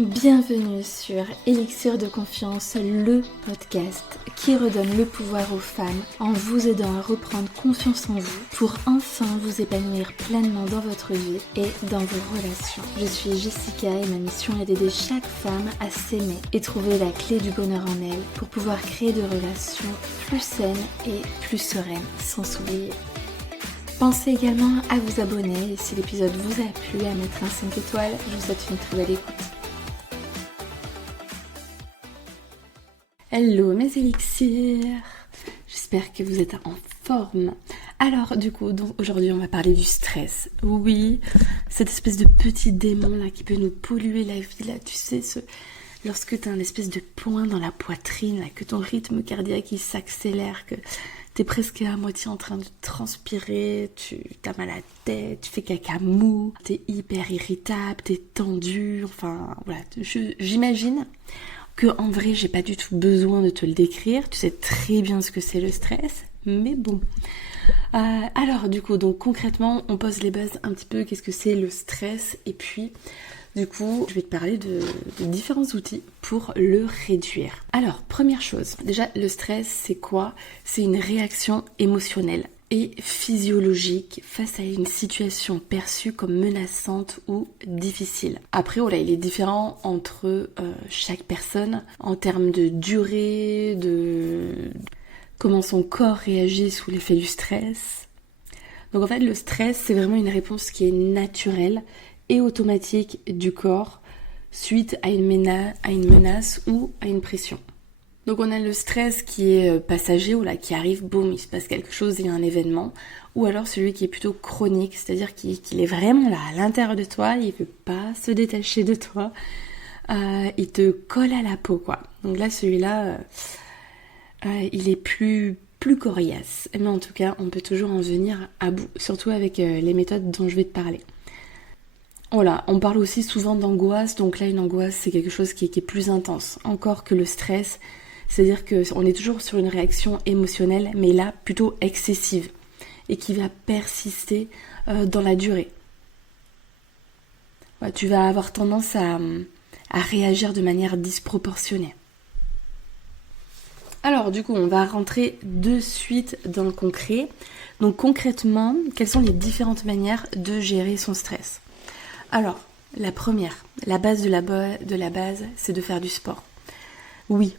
Bienvenue sur Élixir de Confiance, le podcast qui redonne le pouvoir aux femmes en vous aidant à reprendre confiance en vous pour enfin vous épanouir pleinement dans votre vie et dans vos relations. Je suis Jessica et ma mission est d'aider chaque femme à s'aimer et trouver la clé du bonheur en elle pour pouvoir créer des relations plus saines et plus sereines sans s'oublier. Pensez également à vous abonner et si l'épisode vous a plu, à mettre un 5 étoiles. Je vous souhaite une très belle écoute. Hello mes élixirs, j'espère que vous êtes en forme. Alors du coup, aujourd'hui on va parler du stress. Oui, cette espèce de petit démon là qui peut nous polluer la vie là, tu sais, lorsque tu as une espèce de point dans la poitrine, là, que ton rythme cardiaque il s'accélère, que tu es presque à moitié en train de transpirer, tu as mal à la tête, tu fais caca mou, tu es hyper irritable, tu es tendu, enfin voilà, j'imagine que en vrai j'ai pas du tout besoin de te le décrire, tu sais très bien ce que c'est le stress, mais bon. Alors du coup, donc concrètement on pose les bases un petit peu, qu'est-ce que c'est le stress, et puis du coup je vais te parler de différents outils pour le réduire. Alors première chose, déjà le stress c'est quoi? C'est une réaction émotionnelle et physiologique face à une situation perçue comme menaçante ou difficile. Après, voilà, il est différent entre chaque personne en termes de durée, de comment son corps réagit sous l'effet du stress. Donc en fait, le stress, c'est vraiment une réponse qui est naturelle et automatique du corps suite à une menace ou à une pression. Donc on a le stress qui est passager, ou là qui arrive, boum, il se passe quelque chose, il y a un événement, ou alors celui qui est plutôt chronique, c'est-à-dire qu'il est vraiment là à l'intérieur de toi, il ne veut pas se détacher de toi, il te colle à la peau quoi. Donc là celui-là, il est plus coriace, mais en tout cas on peut toujours en venir à bout, surtout avec les méthodes dont je vais te parler. Voilà, on parle aussi souvent d'angoisse, donc là une angoisse c'est quelque chose qui est plus intense, encore que le stress. C'est-à-dire qu'on est toujours sur une réaction émotionnelle, mais là, plutôt excessive, et qui va persister dans la durée. Ouais, tu vas avoir tendance à réagir de manière disproportionnée. Alors, du coup, on va rentrer de suite dans le concret. Donc, concrètement, quelles sont les différentes manières de gérer son stress? Alors, la première, la base de la base, c'est de faire du sport. Oui.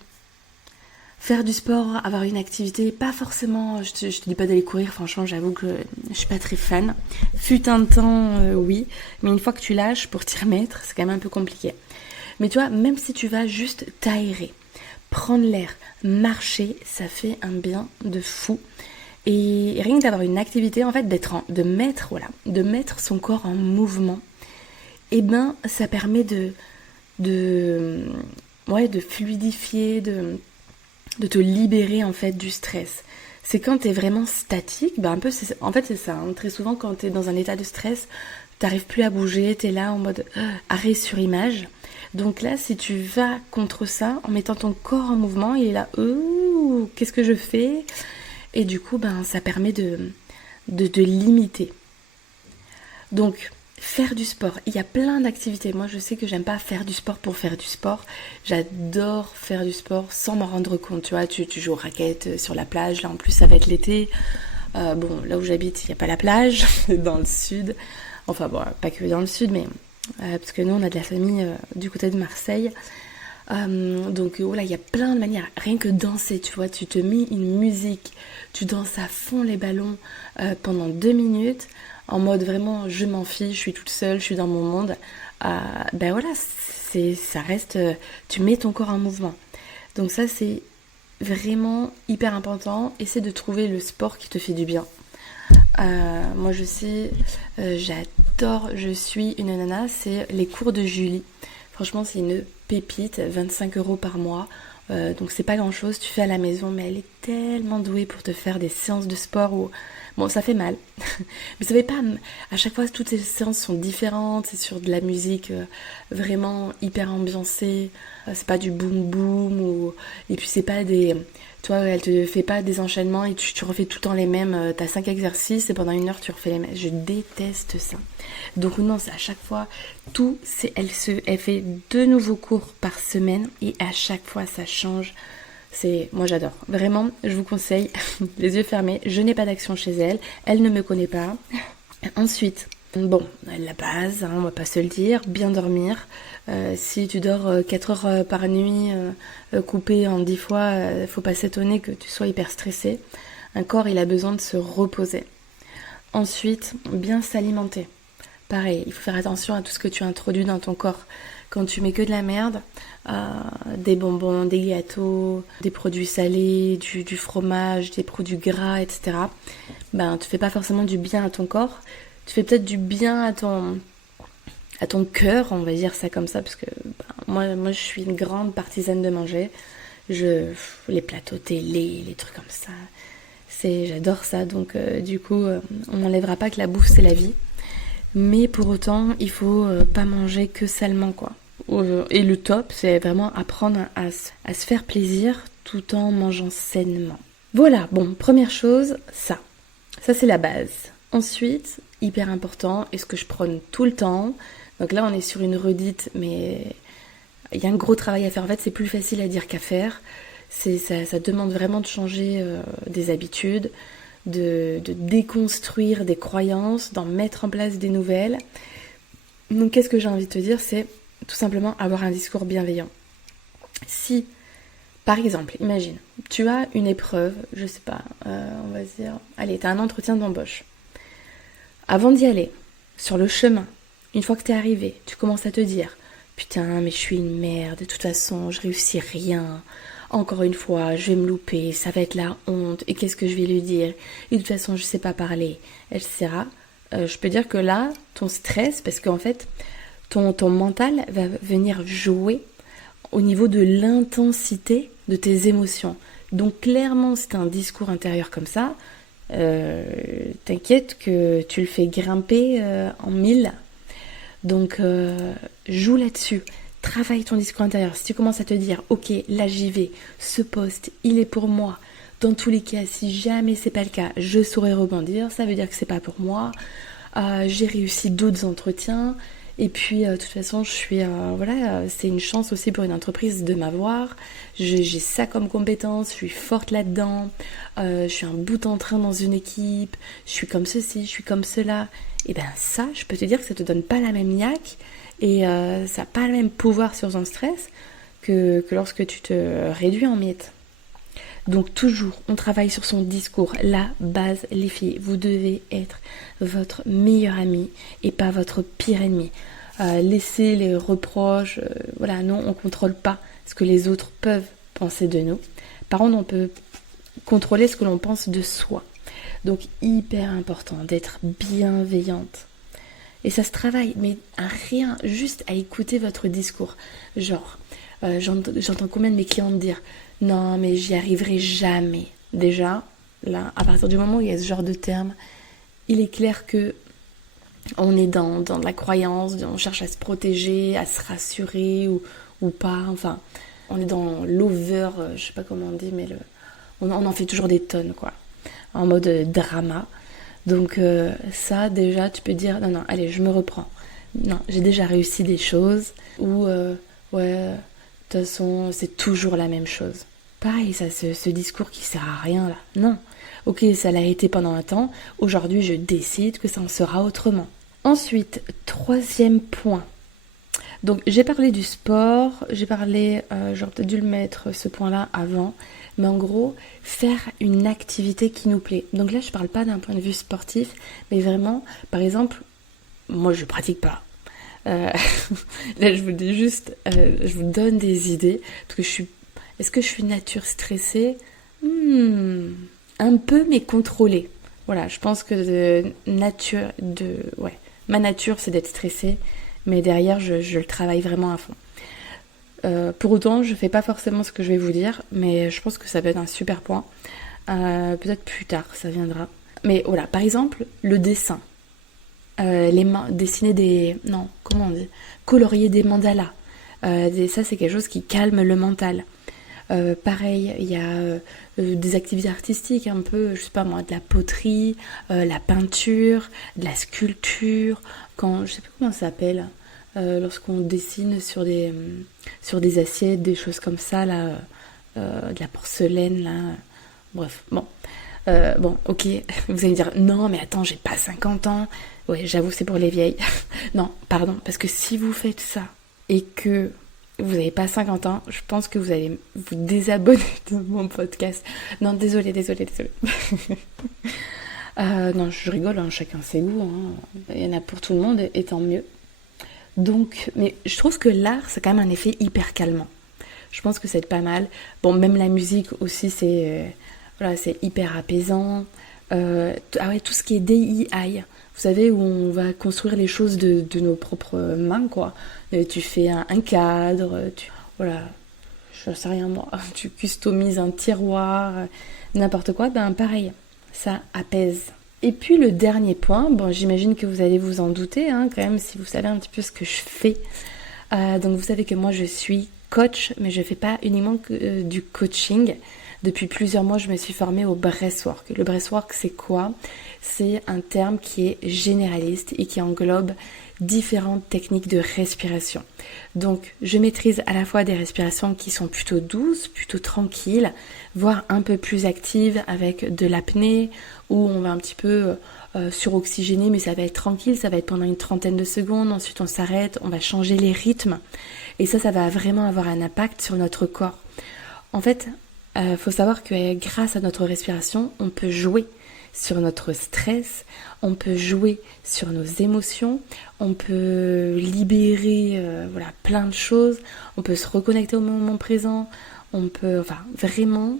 Faire du sport, avoir une activité, pas forcément, je te dis pas d'aller courir, franchement j'avoue que je suis pas très fan. Fut un temps, oui, mais une fois que tu lâches pour t'y remettre, c'est quand même un peu compliqué. Mais tu vois, même si tu vas juste t'aérer, prendre l'air, marcher, ça fait un bien de fou. Et rien que d'avoir une activité, en fait, de mettre son corps en mouvement, et ben ça permet de fluidifier, de te libérer en fait du stress. C'est quand t'es vraiment statique, c'est ça, hein. Très souvent quand t'es dans un état de stress, t'arrives plus à bouger, t'es là en mode arrêt sur image. Donc là, si tu vas contre ça, en mettant ton corps en mouvement, il est là, qu'est-ce que je fais? Et du coup, ça permet de te limiter. Donc, faire du sport, il y a plein d'activités. Moi je sais que j'aime pas faire du sport pour faire du sport. J'adore faire du sport sans m'en rendre compte. Tu vois, tu joues aux raquettes sur la plage. Là en plus ça va être l'été. Là où j'habite il n'y a pas la plage, dans le sud. Enfin bon, pas que dans le sud, mais parce que nous on a de la famille du côté de Marseille. Donc il y a plein de manières. Rien que danser, tu vois, tu te mets une musique, tu danses à fond les ballons pendant 2 minutes. En mode vraiment je m'en fiche, je suis toute seule, je suis dans mon monde. Ça reste, tu mets ton corps en mouvement. Donc ça c'est vraiment hyper important. Essaie de trouver le sport qui te fait du bien. Moi je sais, j'adore, je suis une nana, c'est les cours de Julie. Franchement c'est une pépite, 25 € par mois. Donc c'est pas grand chose, tu fais à la maison, mais elle est tellement douée pour te faire des séances de sport où Bon, ça fait mal. Mais ça fait pas... À chaque fois, toutes les séances sont différentes. C'est sur de la musique vraiment hyper ambiancée. C'est pas du boum boum. Et puis c'est pas des... Toi, elle te fait pas des enchaînements et tu refais tout le temps les mêmes. T'as 5 exercices et pendant 1 heure, tu refais les mêmes. Je déteste ça. Donc non, c'est à chaque fois... Elle fait 2 nouveaux cours par semaine et à chaque fois, ça change. Moi j'adore, vraiment je vous conseille, les yeux fermés, je n'ai pas d'action chez elle, elle ne me connaît pas. Ensuite, bon, la base, on va pas se le dire, bien dormir. Si tu dors 4 heures par nuit, coupé en 10 fois, faut pas s'étonner que tu sois hyper stressé. Un corps, il a besoin de se reposer. Ensuite, bien s'alimenter. Pareil, il faut faire attention à tout ce que tu introduis dans ton corps. Quand tu mets que de la merde, des bonbons, des gâteaux, des produits salés, du fromage, des produits gras, etc., ben, tu fais pas forcément du bien à ton corps. Tu fais peut-être du bien à ton cœur, on va dire ça comme ça, parce que ben, moi je suis une grande partisane de manger. Les plateaux télé, les trucs comme ça, j'adore ça. Donc du coup, on m'enlèvera pas que la bouffe c'est la vie. Mais pour autant, il faut pas manger que salement, quoi. Et le top, c'est vraiment apprendre à se faire plaisir tout en mangeant sainement. Voilà, bon, première chose, ça. Ça, c'est la base. Ensuite, hyper important, et ce que je prône tout le temps, donc là, on est sur une redite, mais il y a un gros travail à faire. En fait, c'est plus facile à dire qu'à faire. Ça demande vraiment de changer des habitudes, de déconstruire des croyances, d'en mettre en place des nouvelles. Donc qu'est-ce que j'ai envie de te dire, c'est tout simplement avoir un discours bienveillant. Si, par exemple, imagine, tu as une épreuve, je sais pas, on va se dire, allez, tu as un entretien d'embauche. Avant d'y aller, sur le chemin, une fois que tu es arrivé, tu commences à te dire, putain, mais je suis une merde, de toute façon, je réussis rien. Encore une fois, je vais me louper, ça va être la honte, et qu'est-ce que je vais lui dire? Et de toute façon, je sais pas parler, etc. Je peux dire que là, ton stress, parce qu'en fait, ton mental va venir jouer au niveau de l'intensité de tes émotions. Donc clairement, si tu as un discours intérieur comme ça, t'inquiète que tu le fais grimper en 1000. Donc joue là-dessus. Travaille ton discours intérieur. Si tu commences à te dire, ok, là j'y vais, ce poste, il est pour moi. Dans tous les cas, si jamais c'est pas le cas, je saurai rebondir. Ça veut dire que c'est pas pour moi. J'ai réussi d'autres entretiens. Et puis, de toute façon, je suis, voilà, c'est une chance aussi pour une entreprise de m'avoir. J'ai ça comme compétence. Je suis forte là-dedans. Je suis un bout en train dans une équipe. Je suis comme ceci, je suis comme cela. Et ben ça, je peux te dire que ça te donne pas la même niaque. Et ça n'a pas le même pouvoir sur ton stress que lorsque tu te réduis en miettes. Donc toujours, on travaille sur son discours. La base, les filles, vous devez être votre meilleure amie et pas votre pire ennemi. Laissez les reproches, voilà, non, on ne contrôle pas ce que les autres peuvent penser de nous. Par contre, on peut contrôler ce que l'on pense de soi. Donc hyper important d'être bienveillante. Et ça se travaille, mais à rien, juste à écouter votre discours. Genre, j'entends combien de mes clientes dire « Non, mais j'y arriverai jamais ». Déjà, là, à partir du moment où il y a ce genre de terme, il est clair que on est dans la croyance, on cherche à se protéger, à se rassurer ou pas. Enfin, on est dans l'over, je sais pas comment on dit, mais on en fait toujours des tonnes, quoi, en mode drama. Donc ça, déjà, tu peux dire, non, allez, je me reprends. Non, j'ai déjà réussi des choses. Ou, ouais, de toute façon, c'est toujours la même chose. Pareil, ça, ce discours qui sert à rien, là. Non. Ok, ça l'a été pendant un temps. Aujourd'hui, je décide que ça en sera autrement. Ensuite, 3e point. Donc, j'ai parlé du sport. J'ai parlé, j'aurais peut-être dû le mettre, ce point-là, avant. Mais en gros, faire une activité qui nous plaît. Donc là, je parle pas d'un point de vue sportif, mais vraiment, par exemple, moi, je pratique pas. Là, je vous dis juste, je vous donne des idées, parce que est-ce que je suis nature stressée? Un peu, mais contrôlée. Voilà, je pense que ma nature, c'est d'être stressée, mais derrière, je le travaille vraiment à fond. Pour autant, je fais pas forcément ce que je vais vous dire, mais je pense que ça peut être un super point. Peut-être plus tard, ça viendra. Mais voilà, par exemple, le dessin. Dessiner des... Non, comment on dit? Colorier des mandalas. Ça, c'est quelque chose qui calme le mental. Pareil, il y a des activités artistiques un peu, je sais pas moi, de la poterie, la peinture, de la sculpture, je sais pas comment ça s'appelle, lorsqu'on dessine sur des assiettes, des choses comme ça, là, de la porcelaine, là, bref, bon. Bon, ok, vous allez me dire, non, mais attends, j'ai pas 50 ans. Ouais, j'avoue, c'est pour les vieilles. Non, pardon, parce que si vous faites ça et que vous n'avez pas 50 ans, je pense que vous allez vous désabonner de mon podcast. Non, désolé. Non, je rigole, hein, chacun ses goûts. Hein. Il y en a pour tout le monde, et tant mieux. Donc, mais je trouve que l'art, c'est quand même un effet hyper calmant. Je pense que c'est pas mal. Bon, même la musique aussi, c'est hyper apaisant. Tout ce qui est DIY, vous savez, où on va construire les choses de nos propres mains, quoi. Tu fais un cadre, je sais rien moi, tu customises un tiroir, n'importe quoi, ben pareil, ça apaise. Et puis le dernier point, bon, j'imagine que vous allez vous en douter, hein, quand même, si vous savez un petit peu ce que je fais. Donc vous savez que moi je suis coach, mais je fais pas uniquement du coaching. Depuis plusieurs mois, je me suis formée au breathwork. Le breathwork, c'est quoi? C'est un terme qui est généraliste et qui englobe différentes techniques de respiration. Donc, je maîtrise à la fois des respirations qui sont plutôt douces, plutôt tranquilles, voire un peu plus actives avec de l'apnée, où on va un petit peu suroxygéner, mais ça va être tranquille, ça va être pendant une trentaine de secondes, ensuite on s'arrête, on va changer les rythmes, et ça va vraiment avoir un impact sur notre corps. En fait, faut savoir que grâce à notre respiration, on peut jouer sur notre stress, on peut jouer sur nos émotions, on peut libérer plein de choses, on peut se reconnecter au moment présent, vraiment,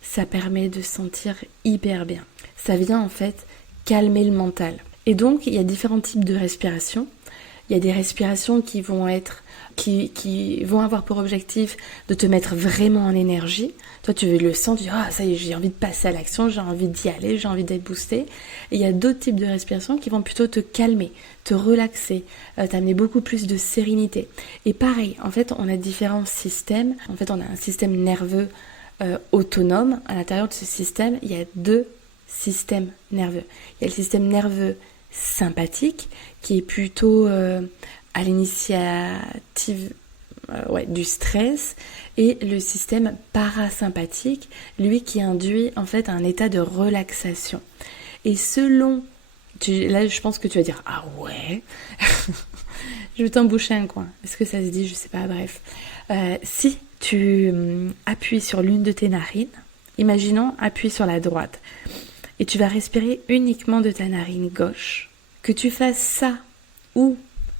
ça permet de se sentir hyper bien. Ça vient en fait calmer le mental. Et donc, il y a différents types de respiration. Il y a des respirations qui vont avoir pour objectif de te mettre vraiment en énergie. Toi, tu le sens, tu dis, ça y est, j'ai envie de passer à l'action, j'ai envie d'y aller, j'ai envie d'être boosté. Et il y a d'autres types de respirations qui vont plutôt te calmer, te relaxer, t'amener beaucoup plus de sérénité. Et pareil, en fait, on a différents systèmes. En fait, on a un système nerveux autonome. À l'intérieur de ce système, il y a deux systèmes nerveux. Il y a le système nerveux sympathique qui est plutôt à l'initiative du stress, et le système parasympathique, lui, qui induit en fait un état de relaxation. Et là je pense que tu vas dire ah ouais je vais t'emboucher un coin, est-ce que ça se dit, je sais pas, bref, si tu appuies sur l'une de tes narines, imaginons appuie sur la droite, et tu vas respirer uniquement de ta narine gauche, que tu fasses ça, ou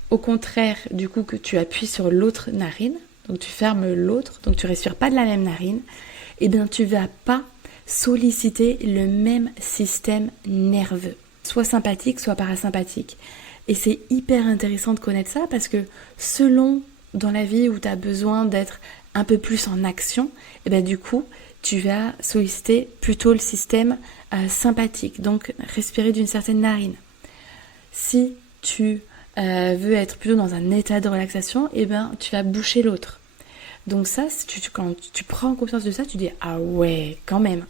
au contraire, du coup, que tu appuies sur l'autre narine, donc tu fermes l'autre, donc tu respires pas de la même narine, et bien tu vas pas solliciter le même système nerveux, soit sympathique, soit parasympathique. Et c'est hyper intéressant de connaître ça, parce que selon dans la vie où tu as besoin d'être un peu plus en action, et bien du coup, tu vas solliciter plutôt le système sympathique, donc respirer d'une certaine narine. Si tu veux être plutôt dans un état de relaxation, et ben tu vas boucher l'autre. Donc ça, quand tu prends conscience de ça, tu dis ah ouais, quand même.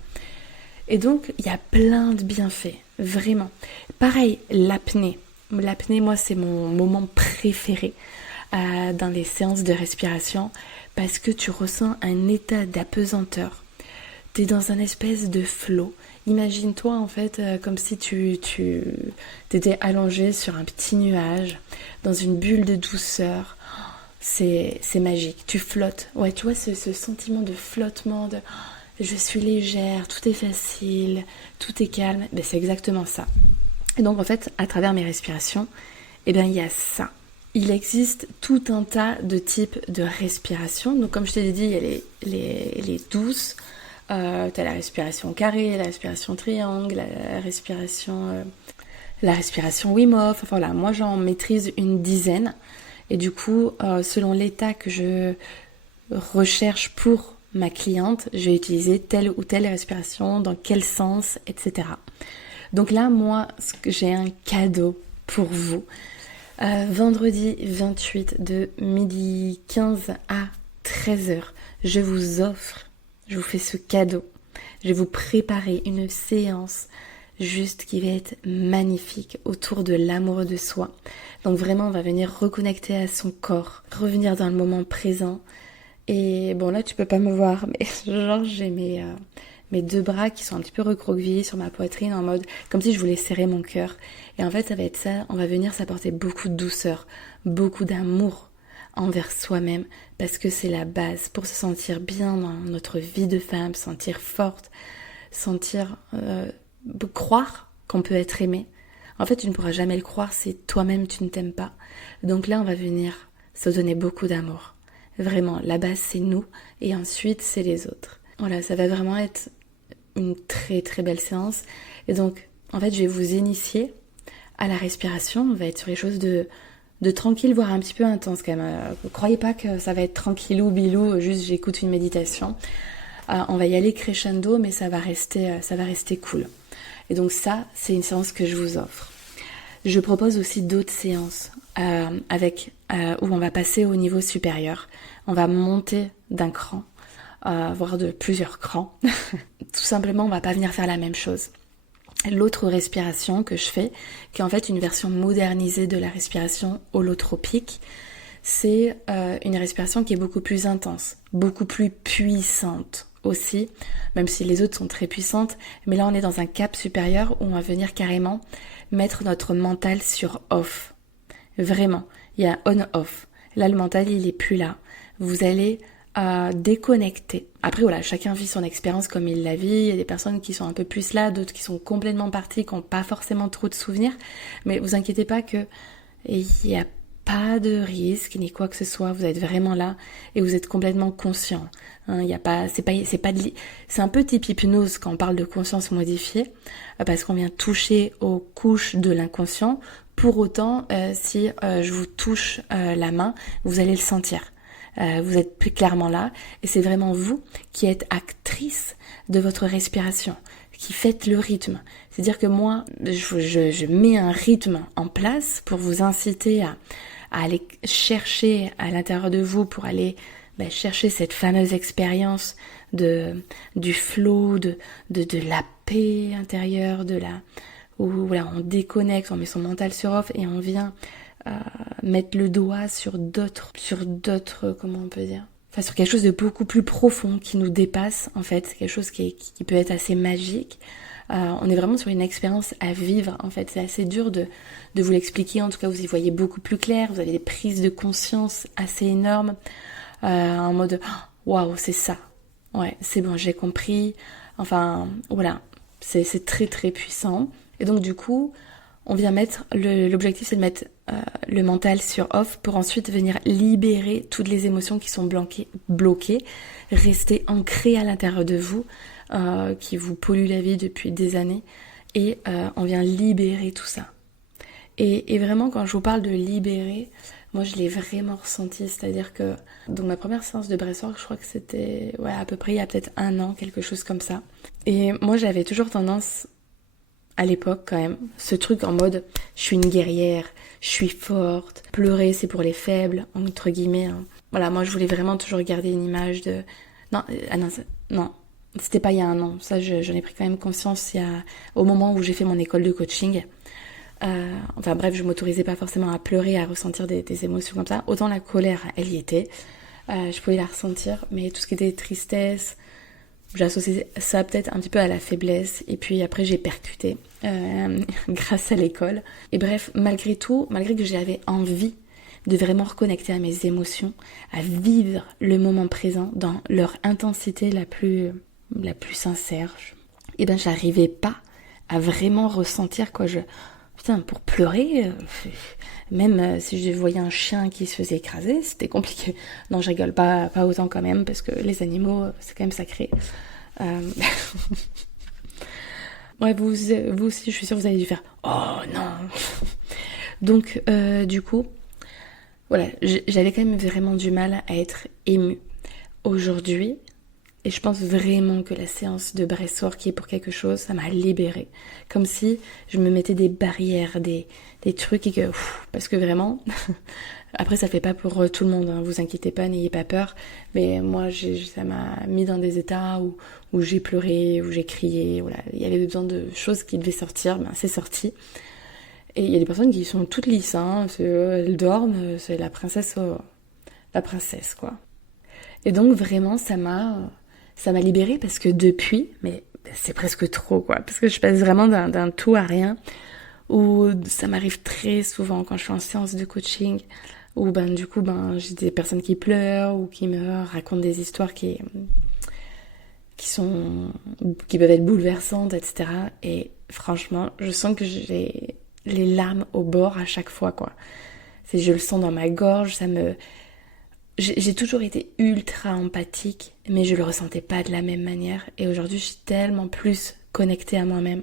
Et donc il y a plein de bienfaits, vraiment. Pareil, l'apnée. L'apnée, moi, c'est mon moment préféré dans les séances de respiration, parce que tu ressens un état d'apesanteur. T'es dans un espèce de flow. Imagine-toi en fait comme si tu t'étais allongé sur un petit nuage, dans une bulle de douceur. C'est magique, tu flottes. Ouais, tu vois ce sentiment de flottement, de je suis légère, tout est facile, tout est calme. Ben, c'est exactement ça. Et donc en fait, à travers mes respirations, il y a ça. Il existe tout un tas de types de respiration. Donc comme je t'ai dit, il y a les douces. T'as la respiration carrée, la respiration triangle, la respiration Wim Hof. Enfin voilà, moi j'en maîtrise une dizaine. Et du coup, selon l'état que je recherche pour ma cliente, je vais utiliser telle ou telle respiration, dans quel sens, etc. Donc là, moi, j'ai un cadeau pour vous. Vendredi 28 de midi 15 à 13h, je vous fais ce cadeau. Je vais vous préparer une séance juste qui va être magnifique autour de l'amour de soi. Donc vraiment, on va venir reconnecter à son corps, revenir dans le moment présent. Et bon, là, tu peux pas me voir, mais genre, j'ai mes deux bras qui sont un petit peu recroquevillés sur ma poitrine en mode comme si je voulais serrer mon cœur. Et en fait, ça va être ça, on va venir s'apporter beaucoup de douceur, beaucoup d'amour envers soi-même, parce que c'est la base pour se sentir bien dans notre vie de femme, se sentir forte, croire qu'on peut être aimé. En fait, tu ne pourras jamais le croire si toi-même tu ne t'aimes pas. Donc là, on va venir se donner beaucoup d'amour. Vraiment, la base c'est nous et ensuite c'est les autres. Voilà, ça va vraiment être une très très belle séance. Et donc, en fait, je vais vous initier à la respiration. On va être sur les choses de tranquille, voire un petit peu intense quand même. Croyez pas que ça va être tranquillou bilou, juste j'écoute une méditation. On va y aller crescendo, mais ça va rester cool. Et donc ça, c'est une séance que je vous offre. Je propose aussi d'autres séances où on va passer au niveau supérieur. On va monter d'un cran, voire de plusieurs crans. Tout simplement, on va pas venir faire la même chose. L'autre respiration que je fais, qui est en fait une version modernisée de la respiration holotropique, c'est une respiration qui est beaucoup plus intense, beaucoup plus puissante aussi, même si les autres sont très puissantes, mais là on est dans un cap supérieur où on va venir carrément mettre notre mental sur off. Vraiment, il y a on-off. Là le mental il est plus là. Vous allez déconnecter. Après voilà, chacun vit son expérience comme il la vit. Il y a des personnes qui sont un peu plus là, d'autres qui sont complètement parties, qui n'ont pas forcément trop de souvenirs. Mais vous inquiétez pas que il n'y a pas de risque ni quoi que ce soit. Vous êtes vraiment là et vous êtes complètement conscient. Il y a pas, c'est un peu type hypnose quand on parle de conscience modifiée, parce qu'on vient toucher aux couches de l'inconscient. Pour autant, si je vous touche la main, vous allez le sentir. Vous êtes plus clairement là et c'est vraiment vous qui êtes actrice de votre respiration, qui faites le rythme. C'est-à-dire que moi, je mets un rythme en place pour vous inciter à aller chercher à l'intérieur de vous, pour aller chercher cette fameuse expérience du flow, de la paix intérieure, où voilà, on déconnecte, on met son mental sur off et on vient mettre le doigt sur d'autres, comment on peut dire, enfin sur quelque chose de beaucoup plus profond qui nous dépasse en fait, quelque chose qui peut être assez magique. On est vraiment sur une expérience à vivre en fait, c'est assez dur de vous l'expliquer, en tout cas vous y voyez beaucoup plus clair, vous avez des prises de conscience assez énormes, en mode waouh, c'est ça, ouais c'est bon, j'ai compris, enfin voilà, c'est très très puissant. Et donc du coup on vient mettre, l'objectif c'est de mettre le mental sur off pour ensuite venir libérer toutes les émotions qui sont bloquées, rester ancrées à l'intérieur de vous, qui vous polluent la vie depuis des années, et on vient libérer tout ça. Et vraiment quand je vous parle de libérer, moi je l'ai vraiment ressenti, c'est-à-dire que donc ma première séance de breathwork, je crois que c'était à peu près il y a peut-être 1 an, quelque chose comme ça. Et moi j'avais toujours tendance à l'époque quand même, ce truc en mode je suis une guerrière, je suis forte, pleurer c'est pour les faibles, entre guillemets. Hein. Voilà, moi je voulais vraiment toujours garder une image de... Non, c'était pas il y a 1 an, ça j'en ai pris quand même conscience au moment où j'ai fait mon école de coaching. Enfin bref, je m'autorisais pas forcément à pleurer, à ressentir des émotions comme ça. Autant la colère, elle y était, je pouvais la ressentir, mais tout ce qui était tristesse, j'associais ça peut-être un petit peu à la faiblesse, et puis après j'ai percuté grâce à l'école. Et bref, malgré tout, malgré que j'avais envie de vraiment reconnecter à mes émotions, à vivre le moment présent dans leur intensité la plus sincère, et j'arrivais pas à vraiment ressentir quoi. Putain, pour pleurer, même si je voyais un chien qui se faisait écraser, c'était compliqué. Non, je rigole, pas autant quand même, parce que les animaux, c'est quand même sacré. Ouais, vous aussi, je suis sûre que vous avez dû faire « Oh non !» Donc, du coup, voilà, j'avais quand même vraiment du mal à être émue. Aujourd'hui, Et je pense vraiment que la séance de breathwork qui est pour quelque chose, ça m'a libérée. Comme si je me mettais des barrières, des trucs et que... parce que vraiment... Après, ça fait pas pour tout le monde, hein, vous inquiétez pas, n'ayez pas peur. Mais moi, ça m'a mis dans des états où j'ai pleuré, où j'ai crié. Voilà. Il y avait besoin de choses qui devaient sortir, ben c'est sorti. Et il y a des personnes qui sont toutes lisses, hein, elles dorment, c'est la princesse quoi. Et donc vraiment, ça m'a libérée parce que depuis, mais c'est presque trop quoi, parce que je passe vraiment d'un tout à rien, où ça m'arrive très souvent quand je suis en séance de coaching, où du coup j'ai des personnes qui pleurent ou qui me racontent des histoires qui peuvent être bouleversantes, etc. Et franchement, je sens que j'ai les larmes au bord à chaque fois quoi. Je le sens dans ma gorge, j'ai toujours été ultra empathique, mais je le ressentais pas de la même manière. Et aujourd'hui, je suis tellement plus connectée à moi-même,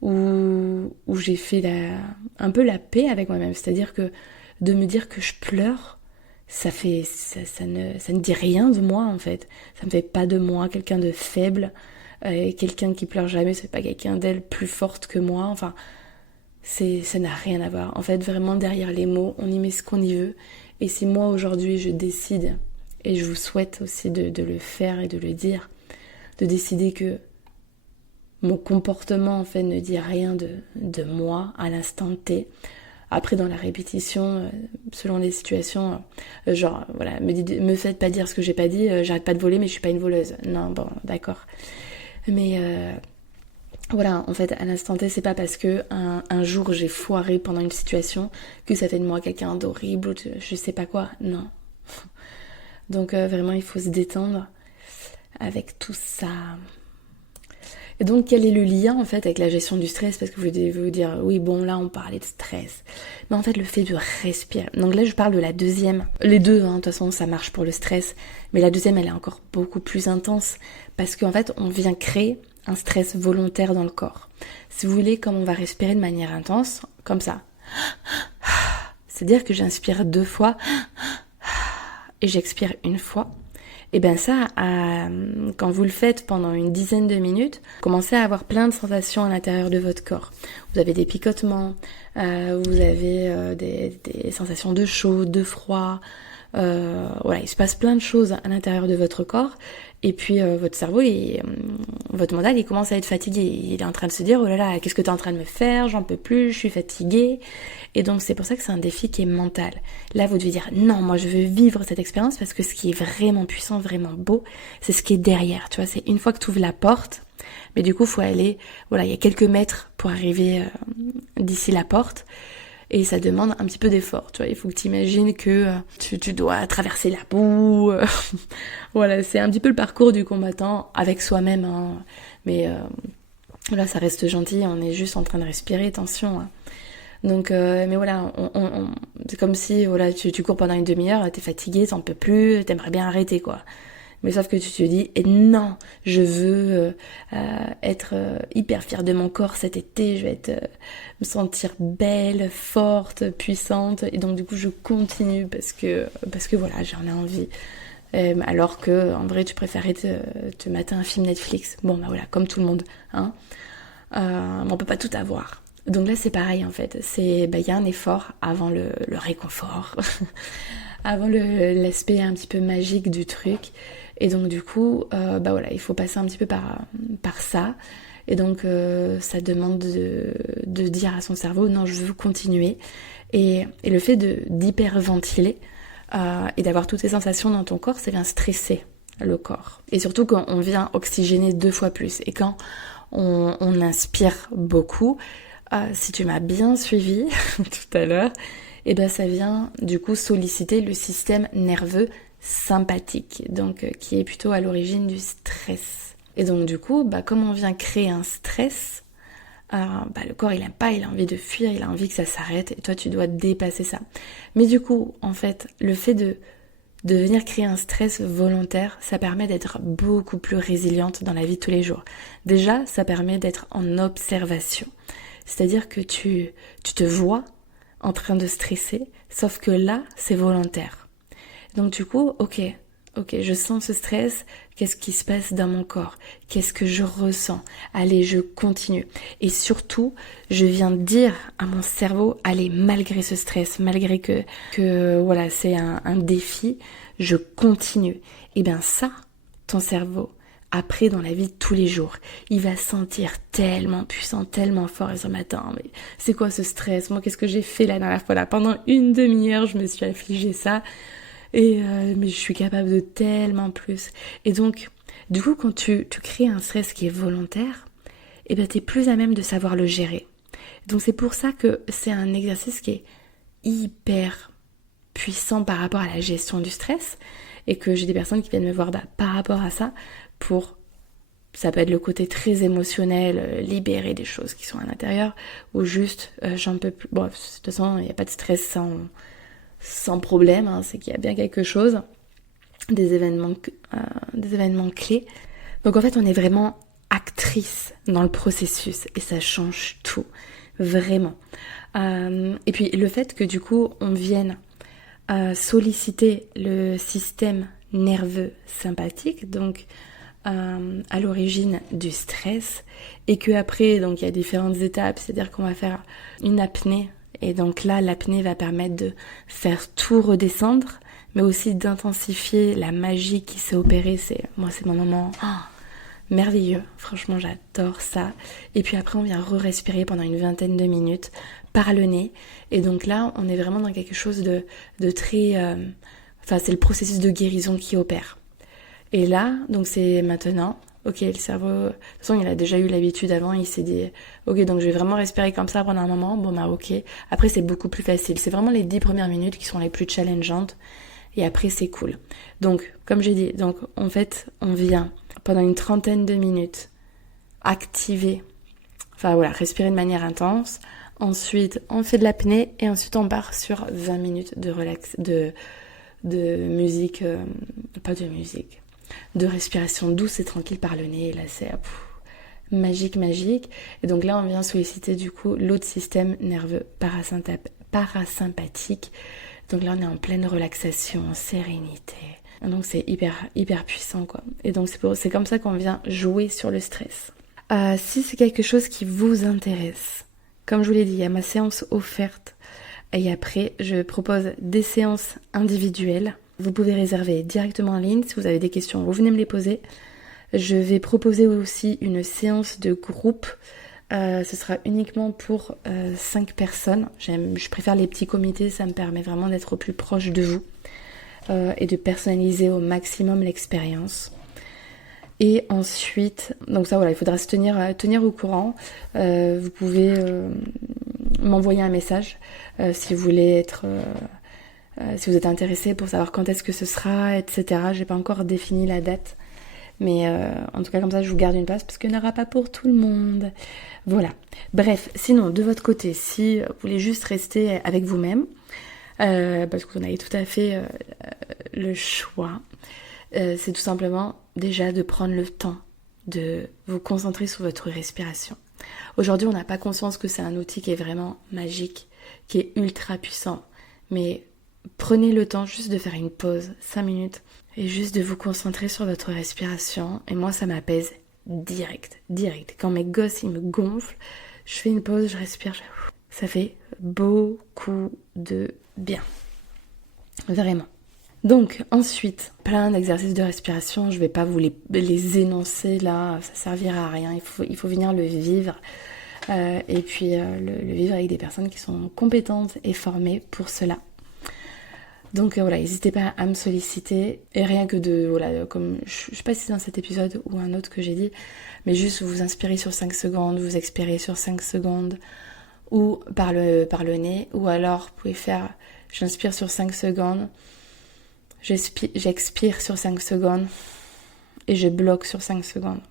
où j'ai fait un peu la paix avec moi-même. C'est-à-dire que de me dire que je pleure, ça ne dit rien de moi en fait. Ça me fait pas de moi quelqu'un de faible, quelqu'un qui pleure jamais, c'est pas quelqu'un d'elle plus forte que moi. Enfin, ça n'a rien à voir. En fait, vraiment derrière les mots, on y met ce qu'on y veut. Et si moi aujourd'hui je décide, et je vous souhaite aussi de le faire et de le dire, de décider que mon comportement en fait ne dit rien de moi à l'instant T. Après dans la répétition, selon les situations, genre voilà, me faites pas dire ce que j'ai pas dit, j'arrête pas de voler mais je suis pas une voleuse. Non, bon, d'accord. Mais voilà, en fait, à l'instant T, c'est pas parce que un jour j'ai foiré pendant une situation que ça fait de moi quelqu'un d'horrible ou je sais pas quoi. Non. Donc vraiment, il faut se détendre avec tout ça. Et donc, quel est le lien en fait avec la gestion du stress? Parce que vous devez vous dire, oui, bon, là, on parlait de stress. Mais en fait, le fait de respirer. Donc là, je parle de la deuxième. Les deux, hein, de toute façon, ça marche pour le stress. Mais la deuxième, elle est encore beaucoup plus intense. Parce qu'en fait, on vient créer un stress volontaire dans le corps. Si vous voulez, comme on va respirer de manière intense, comme ça. C'est-à-dire que j'inspire 2 fois et j'expire 1 fois. Et bien ça, quand vous le faites pendant une dizaine de minutes, commencez à avoir plein de sensations à l'intérieur de votre corps. Vous avez des picotements, vous avez des sensations de chaud, de froid. Voilà, il se passe plein de choses à l'intérieur de votre corps. Et puis votre cerveau, votre mental, il commence à être fatigué. Il est en train de se dire, oh là là, qu'est-ce que tu es en train de me faire? J'en peux plus, je suis fatiguée. Et donc c'est pour ça que c'est un défi qui est mental. Là, vous devez dire, non, moi je veux vivre cette expérience parce que ce qui est vraiment puissant, vraiment beau, c'est ce qui est derrière. Tu vois, c'est une fois que tu ouvres la porte, mais du coup, faut aller, voilà, il y a quelques mètres pour arriver d'ici la porte. Et ça demande un petit peu d'effort, tu vois. Il faut que tu imagines que tu dois traverser la boue. Voilà, c'est un petit peu le parcours du combattant avec soi-même. Hein. Mais là, ça reste gentil. On est juste en train de respirer, attention. Hein. Donc, mais voilà, c'est comme si voilà, tu cours pendant une demi-heure, t'es fatigué, t'en peux plus, t'aimerais bien arrêter, quoi. Mais sauf que tu te dis, et non, je veux être hyper fière de mon corps cet été, je vais me sentir belle, forte, puissante, et donc du coup je continue parce que voilà, j'en ai envie. Alors que en vrai tu préférais te mater un film Netflix. Bon bah voilà, comme tout le monde, hein. On peut pas tout avoir. Donc là c'est pareil en fait, y a un effort avant le réconfort, avant l'aspect un petit peu magique du truc. Et donc du coup, voilà, il faut passer un petit peu par ça. Et donc ça demande de dire à son cerveau, non, je veux continuer. Et le fait d'hyperventiler et d'avoir toutes ces sensations dans ton corps, ça vient stresser le corps. Et surtout quand on vient oxygéner 2 fois plus. Et quand on inspire beaucoup, si tu m'as bien suivi tout à l'heure, et ben ça vient du coup solliciter le système nerveux sympathique, donc qui est plutôt à l'origine du stress. Et donc du coup, comme on vient créer un stress, le corps il aime pas, il a envie de fuir, il a envie que ça s'arrête, et toi tu dois dépasser ça. Mais du coup, en fait, le fait de venir créer un stress volontaire, ça permet d'être beaucoup plus résiliente dans la vie de tous les jours. Déjà, ça permet d'être en observation. C'est-à-dire que tu te vois en train de stresser, sauf que là, c'est volontaire. Donc du coup, ok, je sens ce stress, Qu'est-ce qui se passe dans mon corps? Qu'est-ce que je ressens? Allez, je continue. Et surtout, je viens de dire à mon cerveau, allez, malgré ce stress, malgré que voilà, c'est un défi, je continue. Et bien ça, ton cerveau, après dans la vie de tous les jours, il va se sentir tellement puissant, tellement fort et se dire, mais attends, mais c'est quoi ce stress? Moi, qu'est-ce que j'ai fait la dernière fois là? Pendant une demi-heure, je me suis affligée ça. Mais je suis capable de tellement plus. Et donc, du coup, quand tu crées un stress qui est volontaire, eh ben, t'es plus à même de savoir le gérer. Donc, c'est pour ça que c'est un exercice qui est hyper puissant par rapport à la gestion du stress et que j'ai des personnes qui viennent me voir par rapport à ça ça peut être le côté très émotionnel, libérer des choses qui sont à l'intérieur ou juste j'en peux plus. Bon, de toute façon, il n'y a pas de stress sans problème, hein, c'est qu'il y a bien quelque chose, des événements clés. Donc en fait, on est vraiment actrice dans le processus et ça change tout, vraiment. Et puis le fait que du coup, on vienne solliciter le système nerveux sympathique, donc à l'origine du stress, et que après, donc il y a différentes étapes, c'est-à-dire qu'on va faire une apnée. Et donc là, l'apnée va permettre de faire tout redescendre, mais aussi d'intensifier la magie qui s'est opérée. Moi, c'est mon moment merveilleux. Franchement, j'adore ça. Et puis après, on vient re-respirer pendant une vingtaine de minutes par le nez. Et donc là, on est vraiment dans quelque chose de très... c'est le processus de guérison qui opère. Et là, donc c'est maintenant... Ok, le cerveau, de toute façon, il a déjà eu l'habitude avant, il s'est dit, ok, donc je vais vraiment respirer comme ça pendant un moment, bon bah ok. Après, c'est beaucoup plus facile. C'est vraiment les 10 premières minutes qui sont les plus challengeantes, et après, c'est cool. Donc, comme j'ai dit, donc en fait, on vient, pendant une trentaine de minutes, respirer de manière intense. Ensuite, on fait de l'apnée, et ensuite, on part sur 20 minutes de musique, de respiration douce et tranquille par le nez. Et là, c'est magique. Et donc là, on vient solliciter du coup l'autre système nerveux parasympathique. Donc là, on est en pleine relaxation, en sérénité. Donc c'est hyper puissant, quoi. Et donc c'est comme ça qu'on vient jouer sur le stress. Si c'est quelque chose qui vous intéresse, comme je vous l'ai dit, il y a ma séance offerte. Et après, je propose des séances individuelles. Vous pouvez réserver directement en ligne. Si vous avez des questions, vous venez me les poser. Je vais proposer aussi une séance de groupe. Ce sera uniquement pour 5 personnes. Je préfère les petits comités, ça me permet vraiment d'être au plus proche de vous et de personnaliser au maximum l'expérience. Et ensuite, donc ça voilà, il faudra se tenir au courant. Vous pouvez m'envoyer un message si vous voulez être... si vous êtes intéressé pour savoir quand est-ce que ce sera, etc. J'ai pas encore défini la date. Mais en tout cas, comme ça, je vous garde une place parce qu'il n'y en aura pas pour tout le monde. Voilà. Bref, sinon, de votre côté, si vous voulez juste rester avec vous-même, parce que vous en avez tout à fait le choix, c'est tout simplement déjà de prendre le temps de vous concentrer sur votre respiration. Aujourd'hui, on n'a pas conscience que c'est un outil qui est vraiment magique, qui est ultra puissant. Mais prenez le temps juste de faire une pause, 5 minutes, et juste de vous concentrer sur votre respiration. Et moi, ça m'apaise direct. Quand mes gosses, ils me gonflent, je fais une pause, je respire, ça fait beaucoup de bien. Vraiment. Donc, ensuite, plein d'exercices de respiration. Je ne vais pas vous les énoncer là, ça servira à rien. Il faut venir le vivre. Et puis, le vivre avec des personnes qui sont compétentes et formées pour cela. Donc voilà, n'hésitez pas à me solliciter. Et rien que comme je sais pas si c'est dans cet épisode ou un autre que j'ai dit, mais juste vous inspirez sur 5 secondes, vous expirez sur 5 secondes, ou par le nez, ou alors vous pouvez faire, j'inspire sur 5 secondes, j'expire sur 5 secondes, et je bloque sur 5 secondes.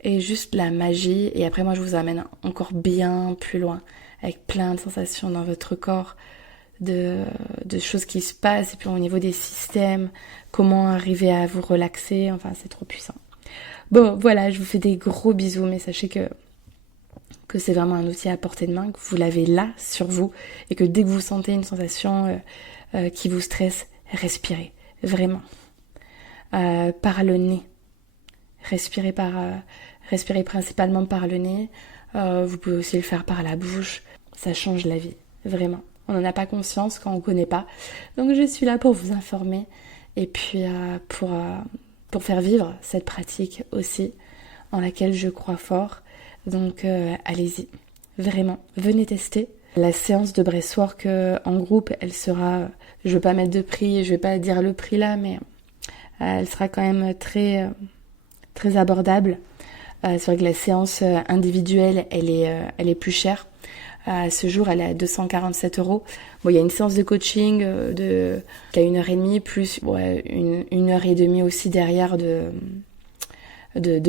Et juste la magie, et après moi je vous amène encore bien plus loin, avec plein de sensations dans votre corps, de choses qui se passent, et puis au niveau des systèmes, comment arriver à vous relaxer, enfin c'est trop puissant. Bon voilà, je vous fais des gros bisous, mais sachez que c'est vraiment un outil à portée de main, que vous l'avez là sur vous, et que dès que vous sentez une sensation qui vous stresse, respirez, vraiment. par le nez. Respirez principalement par le nez. Vous pouvez aussi le faire par la bouche. Ça change la vie, vraiment. On n'en a pas conscience quand on ne connaît pas. Donc je suis là pour vous informer et puis pour faire vivre cette pratique aussi en laquelle je crois fort. Donc allez-y, vraiment, venez tester. La séance de breathwork en groupe, elle sera, je ne vais pas mettre de prix, je ne vais pas dire le prix là, mais elle sera quand même très abordable. C'est vrai que la séance individuelle, elle est plus chère. À ce jour, elle est à 247 €. Bon, il y a une séance de coaching qui a 1h30, plus une heure et demie aussi derrière de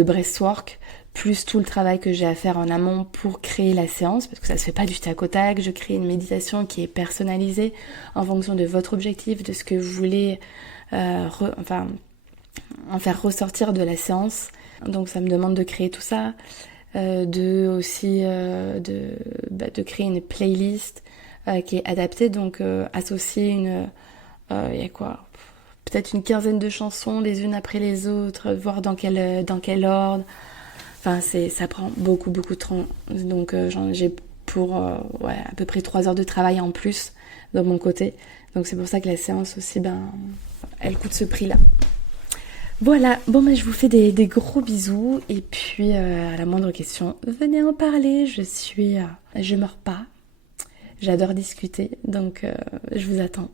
breathwork, plus tout le travail que j'ai à faire en amont pour créer la séance, parce que ça se fait pas du tac au tac. Je crée une méditation qui est personnalisée en fonction de votre objectif, de ce que vous voulez en faire ressortir de la séance. Donc ça me demande de créer tout ça, de créer une playlist qui est adaptée, donc associer il y a quoi, peut-être une quinzaine de chansons les unes après les autres, voir dans quel ordre. Enfin ça prend beaucoup de temps, donc j'ai pour à peu près 3 heures de travail en plus de mon côté, donc c'est pour ça que la séance aussi elle coûte ce prix là. Voilà, bon je vous fais des gros bisous et puis à la moindre question, venez en parler, je mords pas, j'adore discuter, donc je vous attends.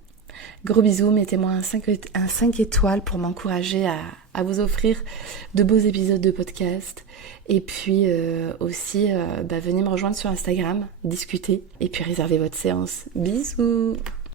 Gros bisous, mettez-moi un 5 étoiles pour m'encourager à vous offrir de beaux épisodes de podcast et puis aussi venez me rejoindre sur Instagram, discuter et puis réservez votre séance. Bisous.